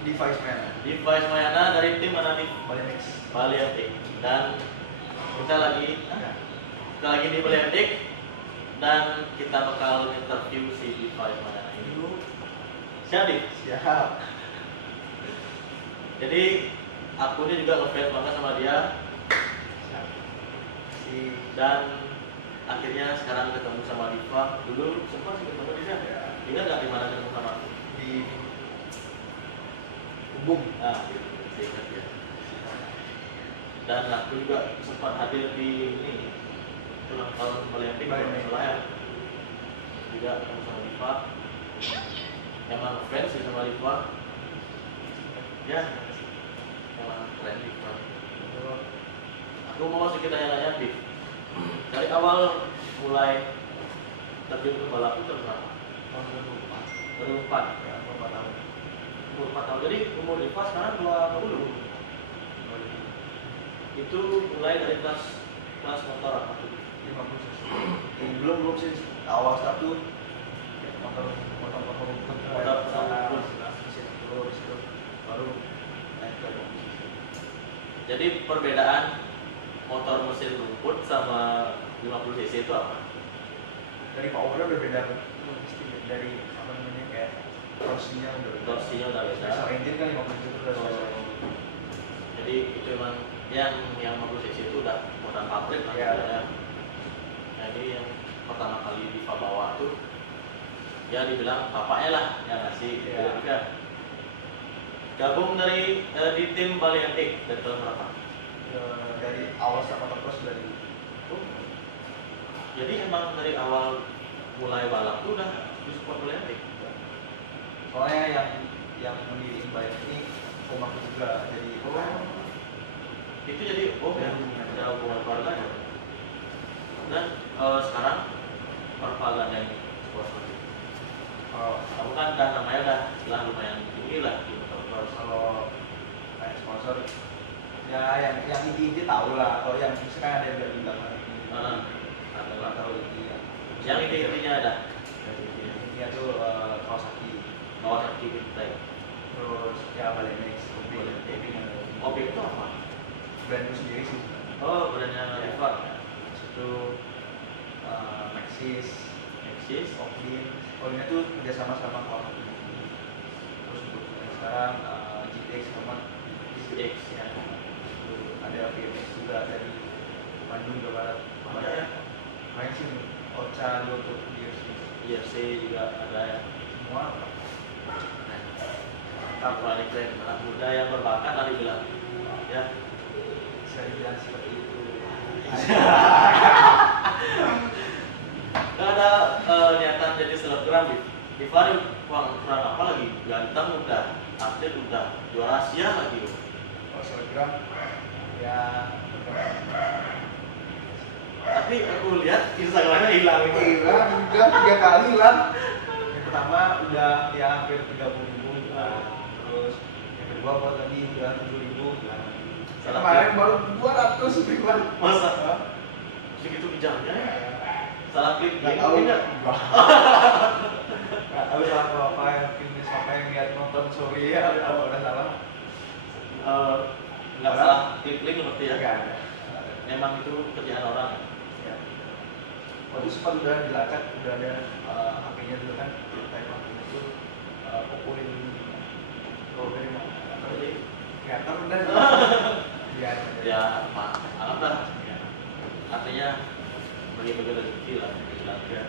Device mana? Device Mayana dari tim mana nih? Bali X. Dan kita lagi di Bali dan kita bakal interview si Device Mayana ini. Siap nih? Siap. Jadi aku ini juga ngefans banget sama dia. Siap. Dan akhirnya sekarang ketemu sama Diva. Dulu sempat sih ketemu di sana. Ya. Ingat nggak di mana ketemu sama aku? Di Ubung. Nah, gitu. Saya ingat ya. Dan aku juga sempat hadir di ini ulang tahun Bali ya. Juga ketemu sama Diva. Emang fans sih sama Diva. Ya, emang keren Diva. Aku mau sedikit tanya-tanya, Div. Dari awal mulai terjun ke balap itu berapa? Tahun 2004. 2004. Ya, 4 tahun. Umur 4 tahun. Jadi umur Diva sekarang 20. Itu mulai dari kelas motor apa tuh? 50 cc. Belum sih awal start tuh motor rumput mesin terus itu baru naik ke 50 cc. Jadi perbedaan motor mesin rumput sama 50 cc itu apa? Dari powernya udah beda, dari apa namanya kayak torsinya udah beda. Torsinya udah beda. Special engine kan 50 cc itu udah special. Jadi itu memang yang 50 cc itu udah buatan pabrik lah. Ya. Jadi yang pertama kali Diva bawa tuh ya dibilang bapaknya lah yang ngasih gitu Ya. kan. Gabung dari di tim Bali Antik dari tahun berapa? Dari awal start motocross dari Jadi emang dari awal mulai balap tuh udah disupport Bali Antik. soalnya yang mendiriin Bayern ini om aku juga jadi Itu jadi ya ada hubungan keluarga ya. Dan sekarang propaganda yang sponsor. Kamu kan udah namanya udah lumayan tinggi lah di motocross. kalau kayak sponsor ya yang inti tahu lah, kalau yang misalkan ada yang dari belakang ini Ada nggak tahu inti ya. yang intinya ada Intinya tuh Kawasaki Big-Bike. terus ya Bali Next, Opik itu apa? brand itu sendiri sih. Oh, brandnya Diva. Itu Maxxis, Maxxis. Oklin itu kerjasama sama Kawasaki. Terus untuk yang sekarang GTX sama GTX ya. Itu ada VMX juga dari Bandung, Jawa Barat. Ada ya? Main sih Ocha untuk IRC juga ada ya. semua. Mantap, paling keren. Anak muda yang berbakat lah dibilang. Ya. Bisa dibilang seperti itu. Gak ada niatan jadi selebgram di Diva kurang apa lagi? Ganteng udah, atlet udah, juara Asia lagi. Kalau selebgram ya Tapi aku lihat Instagramnya hilang. hilang juga 3 kali hilang. Yang pertama udah ya hampir 30.000 terus yang kedua buat lagi udah 7.000 kemarin baru 200 ribuan. Masa? Segitu bijaknya ya? Salah klik Nggak link tahu tidak? nggak tahu salah apa yang mungkin siapa yang lihat nonton sorry ya kalau udah salah. Nggak salah klik link berarti ya? Nggak ada. Memang itu kerjaan orang. Ya. Waktu sempat udah dilacak, udah ada HP-nya dulu kan, type HP-nya itu populer dari mana? Dari kreator dan Ya, anggaplah. Artinya bagi-bagi rezeki lah. Ya.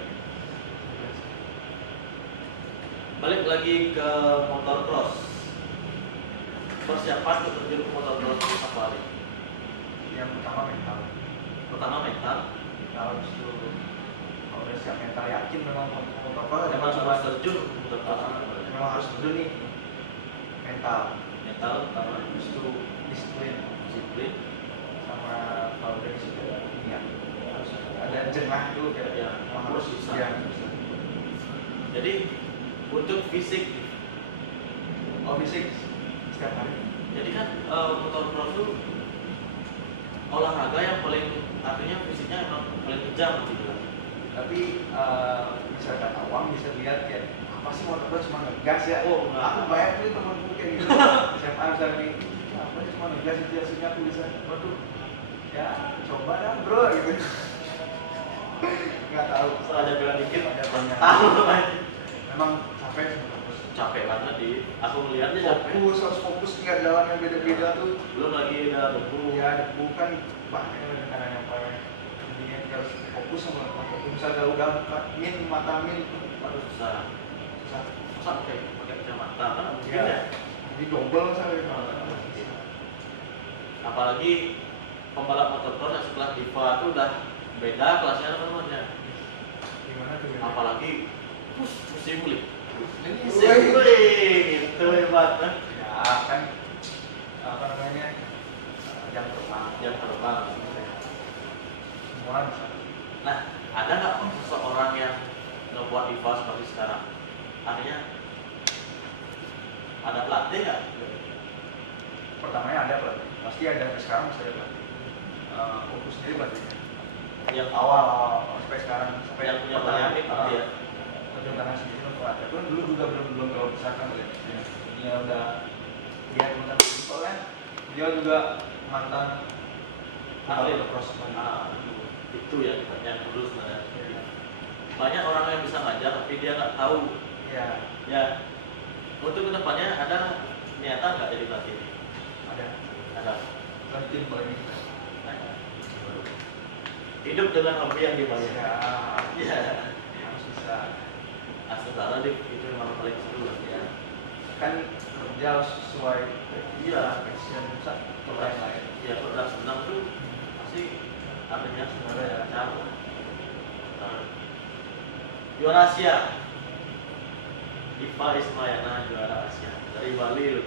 Balik lagi ke motocross. Persiapan untuk terjun ke motocross itu apa nih? Yang pertama mental. Pertama mental. Harus dulu. Kalau udah siap mental yakin memang motocross Memang harus terjun ke motocross. memang harus dulu nih mental. Mental, pertama Terus itu disiplin disiplin. sama kalau dari situ ya harus ada jengah itu kayak Ya, memang harus harus bisa. ya. Jadi untuk fisik, Oh fisik setiap hari. jadi kan motocross itu olahraga yang paling artinya fisiknya emang paling kejam gitu kan. Tapi misalkan awam bisa lihat kayak apa pasti motocross cuma ngegas ya. Oh, enggak. Aku banyak tuh temenku kayak gitu. SMA misalnya nih, apa sih cuma ngegas itu hasilnya aku bisa. Waduh, ya coba dah bro gitu. Nggak tahu. Sengaja bilang dikit, Ada banyak. tahu aja. Memang capek sih motocross. Capek banget di. Aku melihatnya capek. Fokus, harus fokus tingkat jalan yang beda-beda tuh. Belum lagi ada debu. Ya debu kan banyak dengan yang paling. Intinya kita harus fokus sama fokus. Misalnya udah mata min, Waduh susah. susah. Masa pakai kacamata kan mungkin Ya. ya. Jadi double saya. Apalagi pembalap motocross yang setelah Diva itu udah beda kelasnya teman-temannya. Gimana tuh? Apalagi musim Ini Sibling itu hebat kan? ya kan apa namanya jam terbang Yang terbang. semua bisa. Nah, ada nggak seseorang yang ngebuat Diva seperti sekarang? Artinya ada pelatih nggak? Pertamanya ada pelatih, pasti ada sampai sekarang masih ada pelatih. Fokus sendiri pelatihnya. Yang Awal sampai sekarang sampai yang punya banyak pelatih ya? Tangan sendiri untuk pelatih. Pun dulu juga belum terlalu besar kan ya. Dia udah dia mantan people kan. Dia juga mantan Atlet. proses Itu ya yang perlu sebenarnya. Banyak orang yang bisa ngajar tapi dia nggak tahu. ya Ya, untuk kedepannya ada niatan nggak jadi pelatih? ada Ada. tim kalau ini Hidup dengan hobi yang dibayar. ya Ya. harus bisa Sementara itu memang paling seru lah. ya kan kerja harus sesuai Iya. passion Kalau yang lain. ya kalau udah senang tuh pasti artinya sebenarnya cara. Juara Asia. Diva Ismayana juara Asia dari Bali loh.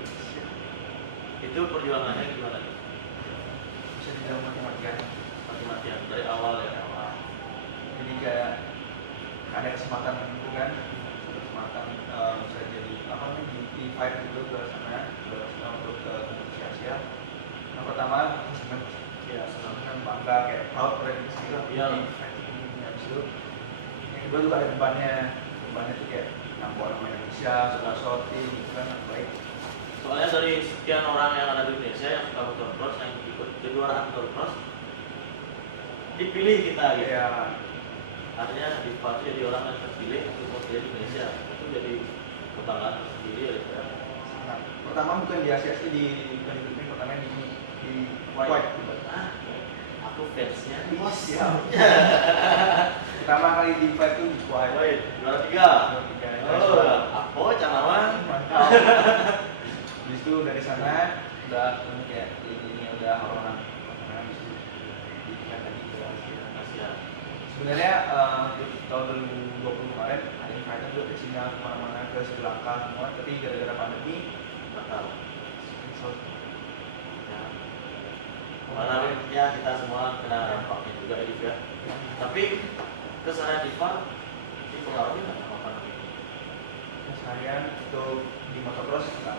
Itu perjuangannya gimana? Bisa dibilang mati-matian. Mati-matian dari awal ya. Jadi kayak ada kesempatan itu kan, kesempatan bisa jadi apa namanya di fight gitu ke sana untuk ke kompetisi Asia. Yang pertama senang, Ya senang. senang bangga kayak proud pada diri sendiri lah. Iya. Di fight ini habis itu. Yang kedua juga ada bebannya tuh kayak nampak nama Indonesia, suka shooting gitu kan baik. Soalnya dari sekian orang yang ada di Indonesia yang suka motocross yang ikut kejuaraan motocross dipilih kita gitu. Ya Artinya Diva itu jadi orang yang terpilih untuk mewakili Indonesia. Itu jadi kebanggaan tersendiri ya. sangat. Pertama bukan di Asia sih di Filipina, pertama di White. Ah, aku fansnya di Siap. Pertama kali di fight tuh di White. Wait, juara 3. Tiga. Oh, apa canawan? Mantap. Habis itu dari sana udah kayak ini udah orang habis itu diikat lagi ke Asia. Asia. Sebenarnya untuk tahun 2020 kemarin ada fighter juga ke Cina kemana-mana ke Sri Lanka semua, tapi gara-gara pandemi Batal. cancel. Ya. Kemarin ya kita semua kena dampaknya juga ya Diva. Tapi kesalahan Diva dipengaruhi nggak sama pandemi? Seharian untuk di motocross enggak.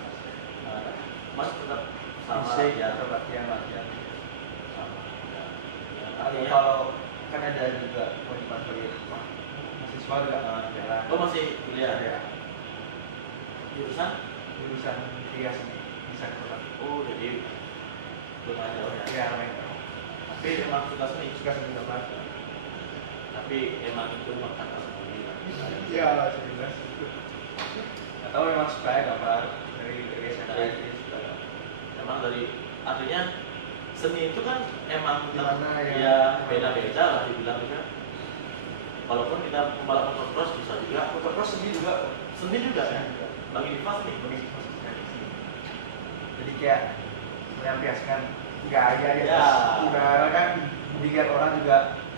Mas tetap sama Fisik ya. atau latihan. Sama. Ya. Ya, Atau artinya kalau kan ada juga kewajiban sebagai mahasiswa juga jalan. oh masih kuliah Ya, jurusan? jurusan rias nih bisa keluar. Oh jadi lumayan jauh ya. Ya, main. Tapi emang suka seni. Suka seni gambar. Tapi emang itu makan sendiri lah. Ya, sebenarnya itu. Atau memang suka ya gambar dari SMP Dari- suka. Emang dari artinya seni itu kan emang Gimana ya? ya beda-beda lah dibilang juga. Walaupun kita pembalap motocross bisa juga Motocross sendiri juga. seni juga ya. Bagi Diva seni. Jadi kayak melampiaskan gaya ya, Ya. udara kan biar orang juga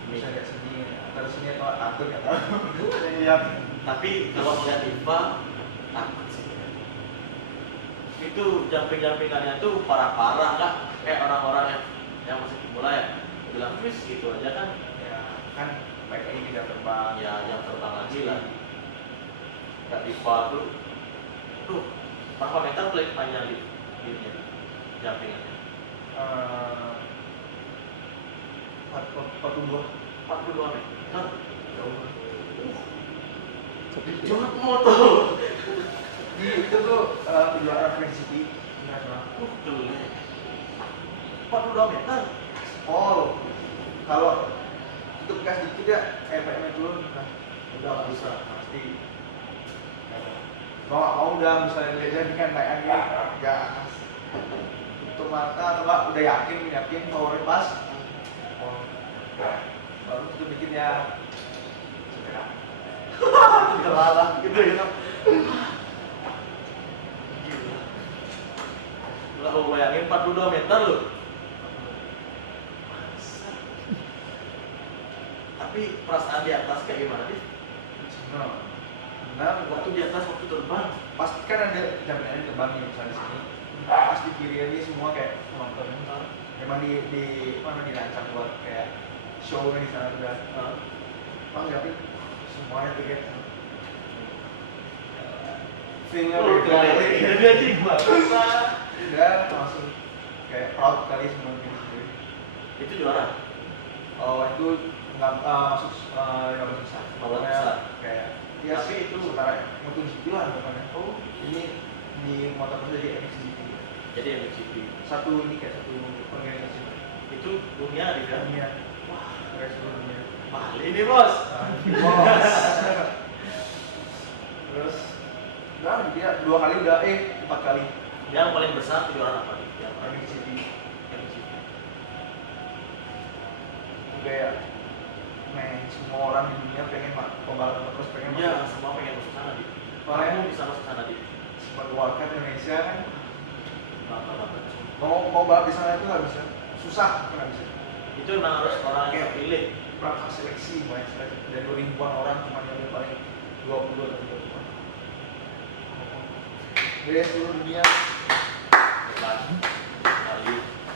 Ini. bisa lihat seni atau seni atau atur ya saya lihat Tapi kalau melihat Diva takut sih. Itu jumping-jumpingannya tuh parah-parah nggak kayak orang-orang yang masih pemula ya bilang wis gitu aja kan ya kan baik lagi tidak terbang ya jam terbang lagi lah. Kayak Diva tuh berapa meter paling panjang di ininya jumpingannya? 42 42 meter. jauh Jumat motor. Di itu tuh kejuaraan Free City internasional. Keren. 42 meter. Oh, kalau itu bekas dikit ya, PM turun, nah, Udah bisa. pasti. Mau nggak mau udah misalnya jadi kan naik angin, gas. Untuk mata atau nggak udah yakin powernya pas. Oh, baru itu bikinnya sepeda. Itu lalah gitu ya. Gila. Nggak mau bayangin 42 meter loh. Tapi perasaan di atas kayak gimana sih? Nah, Waktu di atas, waktu terbang. pasti kan ada jaminannya terbang nih misalnya di sini. Pas di kiri aja semua kayak penonton. Memang di mana dirancang buat kayak show di sana udah. Bang tapi semuanya tuh kayak feelnya Oh, beda kali. jadi aja gimana? Udah langsung kayak proud kali semua diri sendiri. Itu juara. Oh itu nggak masuk 15 besar. 15 besar. Kayak ya Tapi sih itu setara MotoGP lah pokoknya. Oh, Ini di motor jadi MXGP. jadi MXGP. Satu ini kayak satu organisasi Itu dunia di kan? dunia. Wah, Dari seluruh dunia. mahal ini bos. Bos. Terus udah dia 2 kali udah 4 kali Yang paling besar kejuaraan apa nih? Yang paling MXGP. MXGP. Udah ya. Nah, semua orang di dunia pengen pembalap terus pengen Iya, masuk. semua pengen masuk sana di. Makanya Kamu bisa masuk sana di. sempat Wildcard Indonesia kan Bangga banget. mau balap di sana itu nggak bisa, susah nggak bisa. Itu memang harus orang yang terpilih. Berapa seleksi banyak seleksi dari ribuan orang cuma yang paling 20 atau 30. Dari seluruh dunia. Hebat. Bali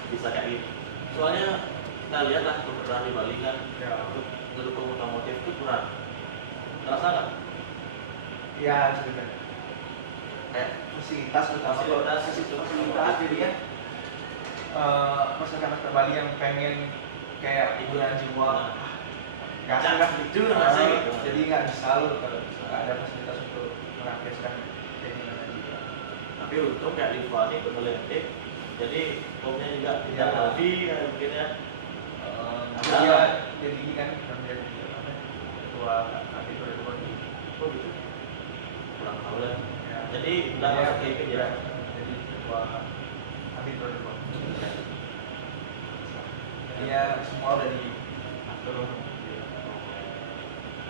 bisa kayak gini. Soalnya kita lihat lah keberadaan di Bali kan Ya, untuk mendukung otomotif itu kurang. Terasa nggak? ya sebenarnya Kayak fasilitas utama Fasilitas. jadi kan masyarakat Bali yang pengen kayak hiburan jiwa nggak Jangan ada gitu rasanya gitu. jadi nggak bisa loh kalau nggak ada fasilitas untuk melampiaskan keinginan juga. Tapi untung kayak di Bali itu meletik. Jadi umumnya juga tidak Ya. lebih mungkin ya. Ada dia jadi kan menjadi ketua nanti 2020. Oh gitu. Kurang tahu lah. Ya. Jadi udah Dia- masuk ke IPIN ya. jadi ketua nanti 2020. Jadi ya semua udah diatur.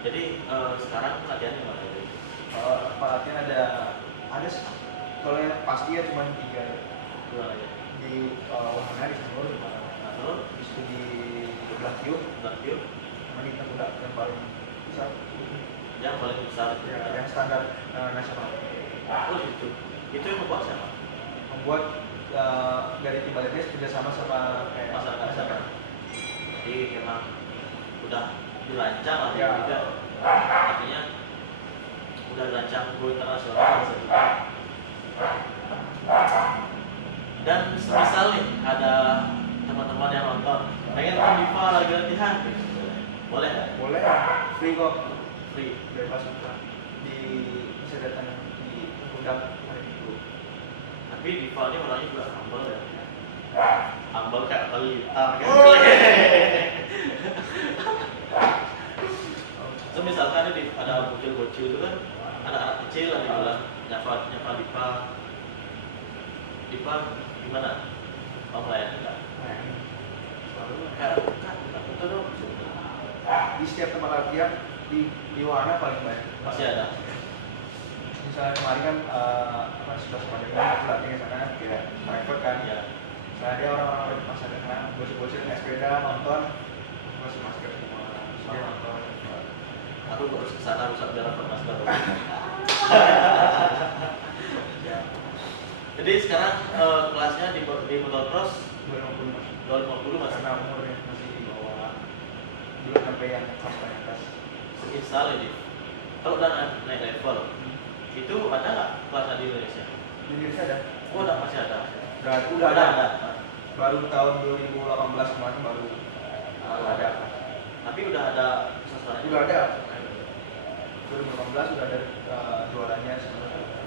Jadi sekarang latihannya mana itu? Pelatihan ada sih. Kalau yang pasti ya cuma 3 Dua aja. di wahana di Sanur di mana Nah, terus itu di Blackview Blackview sama di Tengkuda yang paling besar yang paling besar itu. ya, yang standar nasional Oh gitu. Itu yang membuat siapa? membuat dari tim Baledes kerjasama sama kayak Masyarakat sana. Jadi memang udah dirancang lah Ya. juga. Artinya udah dirancang go internasional saja. Dan semisal nih ada teman-teman yang nonton pengen Diva lagi latihan, boleh nggak? boleh free kok Free. bebas buka di bisa datang di Tengkuda hari Minggu. Tapi Diva ini orangnya juga humble ya. Humble kayak pelita kan. So, misalkan ini ada bocil-bocil itu kan anak-anak kecil lah dibilang nyapa Diva. Diva gimana? Mau melayani nggak? Nah, ini selalu Kayak kan kita dong. di setiap tempat latihan di wahana paling banyak Masih ada. misalnya kemarin kan apa sudah sepanjang aku latihan ke sana kayak private kan Ya. nah dia orang-orang di pasar sana bocil-bocil naik sepeda nonton masih masker semua dia nonton Aku harus kesana rusak jalan masker. ya Jadi sekarang kelasnya di motocross 250 mas 250 masih karena umurnya masih di bawah belum sampai yang paling atas semisal ini. Kalau udah naik level, itu ada nggak kelasnya di Indonesia? di Indonesia ada Oh, ada, masih ada. udah ada ada. baru tahun 2018 kemarin baru ada Tapi udah ada sasarannya. udah ada 2018 udah ada juaranya sebenarnya.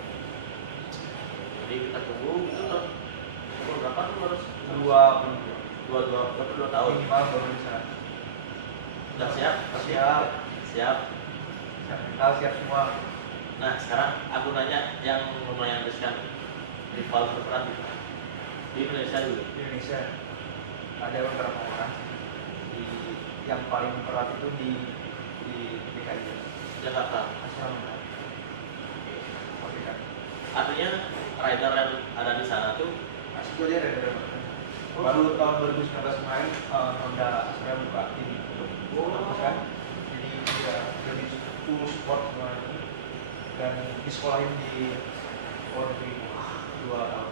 Jadi kita tunggu itu tuh umur berapa tuh harus 22 tahun. minimal baru bisa. Udah siap? Siap. Siap. Mental siap semua. Nah sekarang aku nanya yang lumayan riskan, rival terberat di Indonesia dulu. Di Indonesia ada beberapa orang yang paling berat itu di DKI Jakarta. Asrama. Oke kan. Artinya rider yang ada di sana tuh Itu aja dari baru tahun 2019 kemarin Honda Astra buka ini untuk kan. Jadi dia lebih full support semua itu dan disekolahin di luar negeri 2 tahun.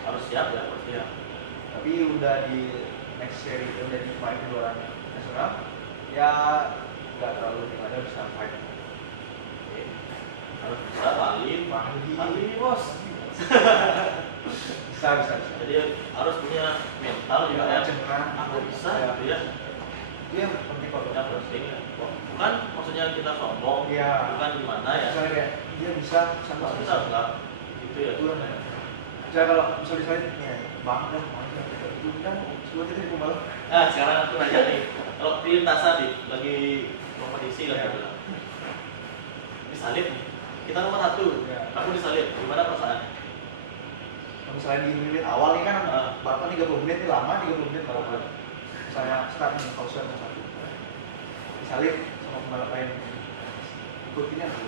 harus siap ya, harus siap. Tapi udah di next series itu udah di kemarin kejuaraan nasional ya nggak terlalu gimana bisa fight. Oke. Harus bisa Bali bos. bisa. Jadi harus punya mental juga ya. Cenderung Aku bisa ya. gitu ya. Itu yang penting kalau Yang penting ya. Bukan maksudnya kita sombong, Iya. bukan gimana ya. misalnya kayak dia bisa Nggak bisa enggak gitu ya. Itu kan. Misalnya kalau misalnya ya bang dah itu kan semua kita di pembalap. Nah sekarang aku nanya nih, kalau di lintasan nih lagi kompetisi lah Ya. gitu lah. Disalib nih. Kita nomor 1, Ya. aku disalib. Gimana perasaannya? Kalau misalnya di menit awal nih kan balapan 30 menit ini lama 30 menit balapan. Betul. Misalnya start nih kalau nomor 1 disalip sama pembalap lain ikutinnya tuh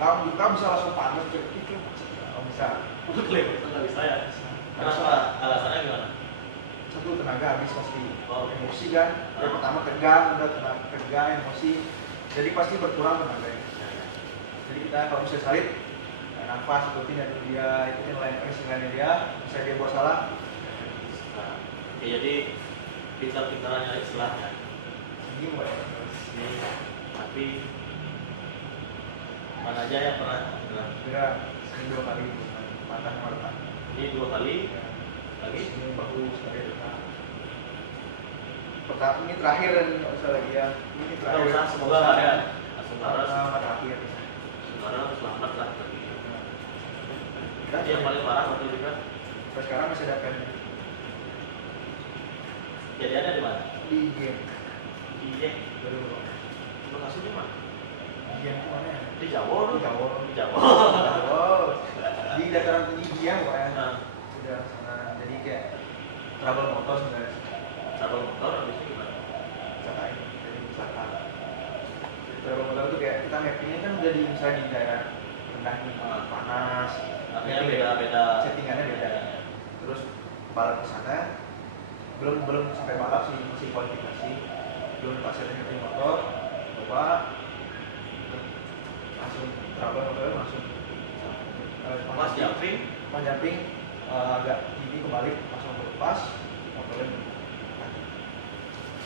nggak bisa langsung panas itu nggak bisa. Untuk klaim itu nggak bisa ya. Kenapa? Alasannya gimana? Satu tenaga habis pasti Oh. emosi kan yang pertama tegang udah tegang emosi jadi pasti berkurang tenaga. Jadi kita kalau misalnya salib nafas ikutin dan dia ikutin lainnya dia misalnya dia buat salah Nah, ya, jadi pintar-pintarannya istilahnya. ini mulai Ini, tapi mana aja yang pernah? Nah, kira ini 2 kali matang matang ini 2 kali lagi. ini bahu sekali pertama ini terakhir dan nggak usah lagi ya ini Nggak terakhir usah, semoga nggak ada. Sementara terakhir selamat lah. dan Yang paling parah waktu itu kan sampai sekarang masih ada pen kejadiannya di mana? di game Di baru lokasi di mana? di game mana ya Di Jawa di dulu. Jawa Di Jawa. Oh, di dataran tinggi dia pokoknya Nah, udah sana jadi kayak trouble motor sebenarnya sabel motor habis itu gimana? cakain jadi wisata jadi trouble motor itu kayak kita mappingnya kan udah di misalnya di daerah rendah nih panas Artinya beda-beda. settingannya beda terus balap ke sana belum sampai balap sih masih kualifikasi belum pas setting motor coba langsung trouble motornya langsung Pas jumping, pas jumping agak tinggi kebalik langsung berlepas motornya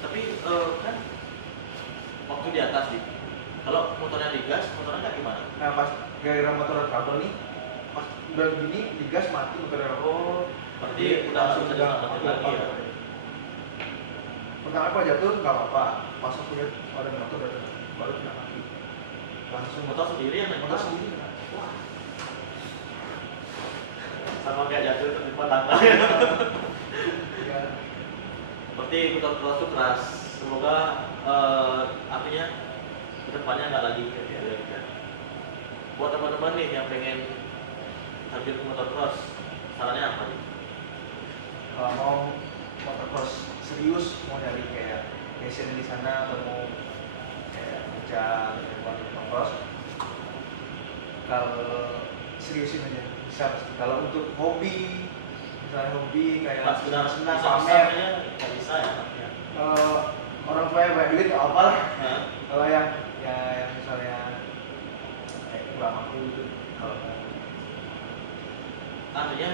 tapi kan waktu di atas nih. Kalau motornya digas, motornya nggak gimana? nah pas gara-gara motor trouble nih pas udah gini digas mati motornya Oh, berarti udah nggak bisa diselamatin lagi ya? pertama apa jatuh nggak apa-apa pas aku lihat ada motor baru kena kaki langsung Motor sendiri yang naik motor sendiri kena. Wah. Sama kayak jatuh ke tempat tangga. Ya, Berarti motor cross itu keras. Semoga artinya kedepannya nggak lagi kayak gitu ya. Buat teman-teman nih yang pengen terjun ke motor cross, sarannya apa nih? kalau mau motocross serius mau nyari kayak passion di sana atau mau kayak kerja buat motocross kalau seriusin aja bisa pasti. Kalau untuk hobi misalnya hobi kayak Pas sudah senang bisa pamer nggak bisa ya? kalau orang tua yang banyak duit nggak apa lah Nah, kalau yang misalnya kayak kurang mampu itu artinya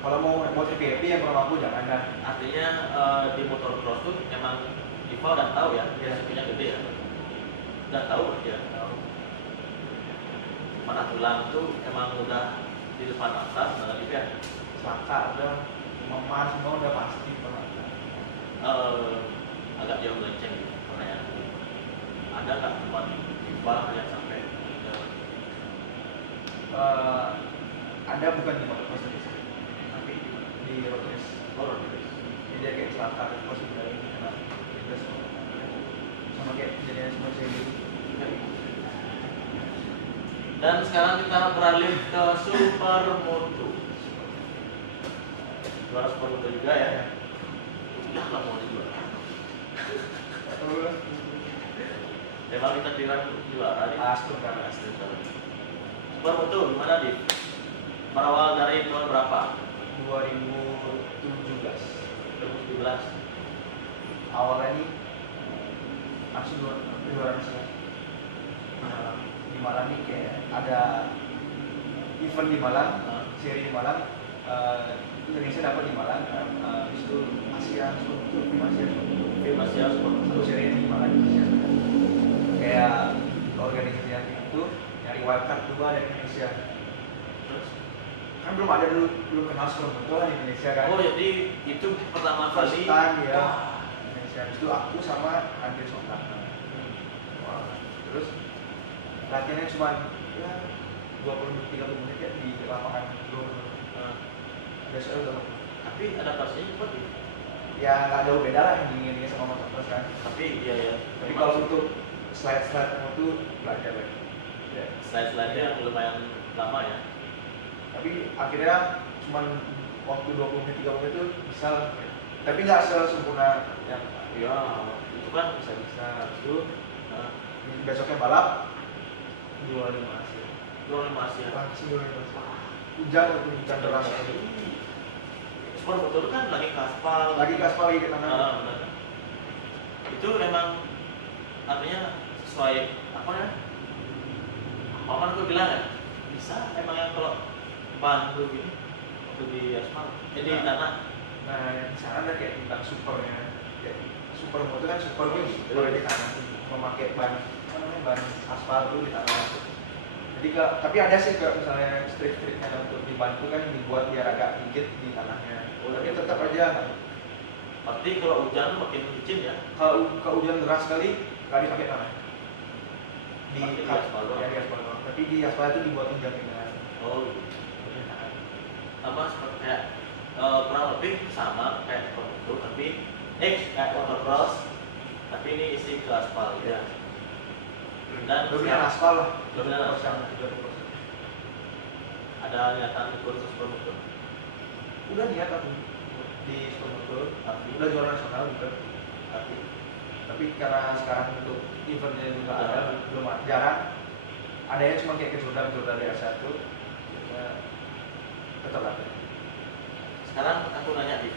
mau buat happy yang kurang mampu jangan dah. artinya di motor cross tuh emang Diva udah tahu ya, resikonya gede ya. Udah tahu ya. Mana tulang tuh emang udah di depan mata sebenarnya ya. Selangka udah memar semua udah pasti pernah. Agak jauh melenceng gitu pertanyaan. Ada nggak teman Diva yang sampai Eh, ada bukan di motocross tapi di road race. Oh, terus. Jadi dia kayak selatan pas dari kena lindas sama kayak kejadian semua sendiri. Dan sekarang kita beralih ke Supermoto. Juara Supermoto juga ya. Ya lah mau juara. Memang kita bilang juara di Astur kan. Astur. Supermoto gimana di? Berawal dari tahun berapa? 2017 2017. awalnya nih langsung kejuaraan nasional di Malang nih kayak ada event di Malang, seri di Malang, Indonesia dapat di Malang, habis itu Asia satu seri di Malang Indonesia. Kayak organisasi yang itu nyari wildcard dua dari Indonesia. Terus? Kan belum kenal Supermoto di Indonesia kan. Oh jadi itu pertama First kali. time ya Indonesia. Habis itu aku sama Andri Sontak. Terus latihannya cuma ya 20-30 menit ya di lapangan dulu. Biasanya udah. Tapi adaptasinya cepat ya. Ya nggak jauh beda lah yang sama motocross kan. Tapi iya ya. Tapi kalau untuk slide itu belajar lagi. Ya. Slide-slide yang lumayan lama ya. Tapi akhirnya cuma waktu 20 menit 30 menit itu bisa lah. Tapi nggak sesempurna yang Iya, itu kan bisa itu. nah, Besoknya balap 25 sih. luar masih ya. Langsung 25. Hujan deras. Supermoto itu kan lagi kaspal. Lagi aspal lagi ke tanah. Benar. Itu memang artinya sesuai apa ya? Paman gue bilang ya, bisa emang yang kalau bantu gini waktu di aspal, jadi tanah. Nah, yang di sana ada kayak tentang supernya. Kayak Supermoto kan super nih, super di tanah sih. Memakai ban apa namanya ban aspal tuh di tanah. Jadi tapi ada sih kayak misalnya street-streetnya untuk dibantu kan dibuat biar agak dikit di tanahnya. Tapi tetap aja kan. Berarti kalau hujan makin licin ya. Kalau hujan deras sekali nggak dipakai tanah. Pakai di aspal doang. Ya di aspal doang. Tapi di aspal itu dibuatin jaringan. Oh, sama seperti kayak kurang lebih sama kayak Supermoto tapi kayak motocross tapi ini isi ke aspal ya. Dan Dominan aspal lah. Dominan aspal. 20%. Ada niatan ikut Supermoto. Udah niat aku di Supermoto, Tapi udah juara nasional juga. Tapi karena sekarang untuk eventnya juga ada, belum ada, jarang. Adanya cuma kayak kejuaraan biasa tuh. Ya, tetap ada. sekarang aku nanya nih,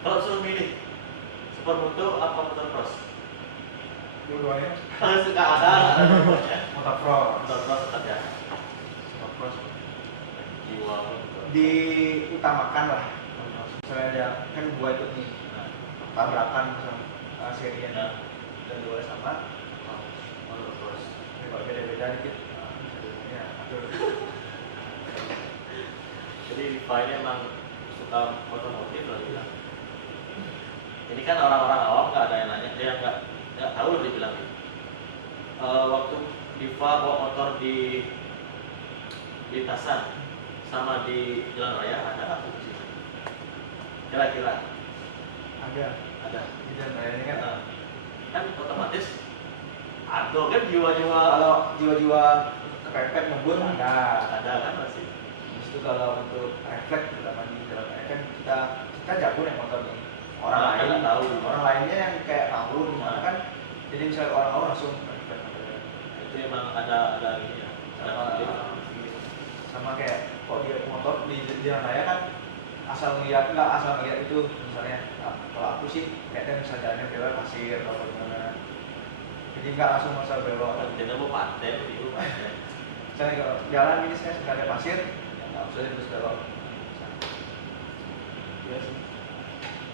kalau suruh milih Supermoto apa motocross? Dua-duanya Suka ada motocross. motocross ada Motocross jiwa. diutamakan lah. Misalnya ada kan dua itu nih Nah, tabrakan sama serinya nah, dan dua sama. motocross. Kalau beda-beda dikit, ya atur. Jadi Viva ini emang suka otomotif lah bilang. Ini kan orang-orang awam nggak ada yang nanya, dia nggak tahu loh dibilang gitu. Waktu Viva bawa motor di lintasan sama di jalan raya ada apa sih? Kira-kira Ada ada. di jalan raya ini kan. Kan otomatis ada kan jiwa-jiwa Kalau jiwa-jiwa kepepet ngebut ada kan masih. Habis itu kalau untuk refleks terutama di jalan raya kan kita jago naik motor nih. Orang Nah, lain kita tahu. orang lainnya yang kayak tahu di mana Nah. kan. Jadi misalnya orang awam langsung refleks Itu emang ada ini ya. Ada sama kayak kok dia motor di jalan raya kan asal ngeliat itu misalnya kalau aku sih kayaknya misalnya jalannya belok pasir atau gimana jadi nggak langsung asal belok. Tidak mau paten itu paten. Misalnya kalau jalan ini saya suka ada pasir ya nggak usah terus belok. Iya sih.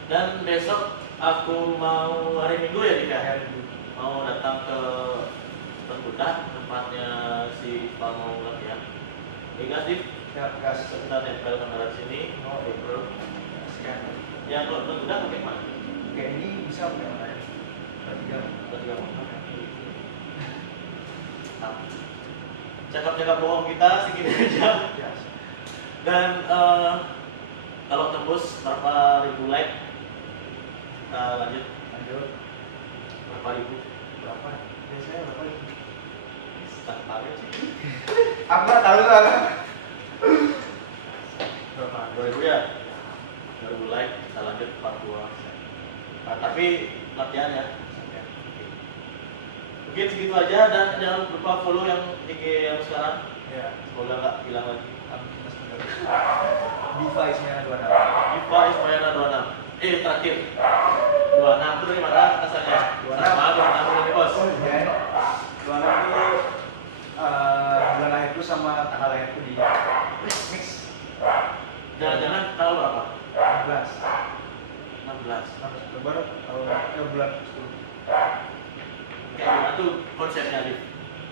Dan besok aku mau hari Minggu ya Dika? Kayak gitu. Mau datang ke Tengkuda tempatnya si Pak mau latihan. Gas Div, Ya gas kita tempel kamera sini. oh Bro. sekian. Ya kalau Tengkuda pakai mana? Kayak ini bisa pakai mana ya? Bertiga. Ada tiga motor. cakap-cakap bohong kita segini aja. Ya. Dan kalau tembus berapa ribu like, kita lanjut. Berapa ribu? Berapa? Biasanya berapa itu? Tak tahu sih. Aku nggak tahu lah. Berapa? 2000 ya? 2000 like, kita lanjut part 2. Tapi latihan ya. Mungkin segitu aja, dan jangan lupa follow yang IG yang sekarang. Ya. Semoga nggak hilang lagi. Diva Ismail 26. Diva Ismayana 26. Terakhir 26 itu dari mana asalnya? 26. Sama 26 dari bos. Ya. 26 itu bulan lahirku sama tanggal lahirku di mix. Jangan-jangan tahu berapa? 16. 16. 16 Oktober bulan 10. Kayak gimana tuh konsepnya nih?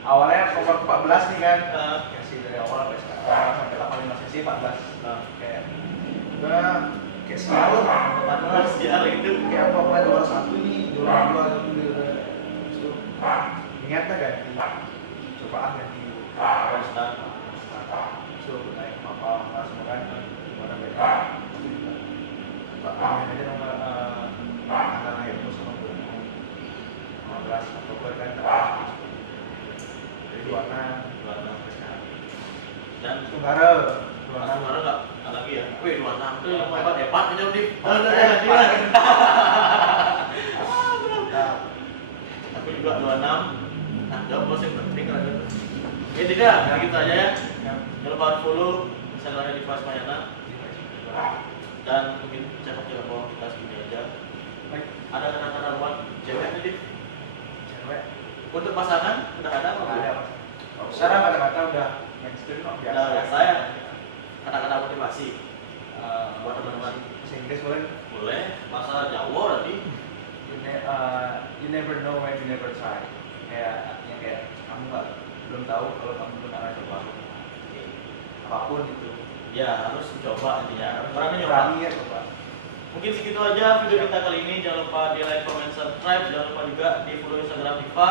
Awalnya nomor 14 nih kan. Nah, Kasih dari awal sampai sekarang sampai 85 sesi 14. Kayak udah kayak selalu 14 ya itu. kayak apa mulai juara 1 nih, juara 2 gitu itu. Ingat lah ganti. Cobaan ganti. Konstan. So naik apa semua kan gimana beda. Coba aja nomor tanggal lahirmu sama bulan 15 Oktober kan. Jadi warna 26 sampai sekarang. Dan Tunggara Mas kemarin nggak lagi ya? Wih 26 tuh yang hebat aja nih. Tapi juga 26. Nah, jawab bos yang penting kan gitu. Tidak, gitu aja ya. Jangan lupa follow Instagramnya Diva Ismayana. Dan mungkin cakap-cakap bahwa kita segini aja. Ada kata-kata buat cewek nih, Div? Cewek Untuk pasangan udah ada apa? nggak ada mas. Sekarang kata-kata udah mainstream kok biasa. Udah saya kata-kata motivasi buat teman-teman. Bahasa Inggris boleh? Boleh, masalah Jawa nanti. You never know when you never try. Kayak artinya kayak kamu nggak belum tahu kalau kamu belum pernah coba. Apapun itu. Ya harus mencoba intinya. Berani nyoba. Berani ya coba. Mungkin segitu aja video kita kali ini. Jangan lupa di like, comment, subscribe. Jangan lupa juga di follow Instagram Diva.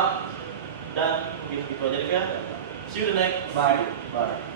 Dan mungkin segitu aja deh ya. See you the next. Bye. Bye.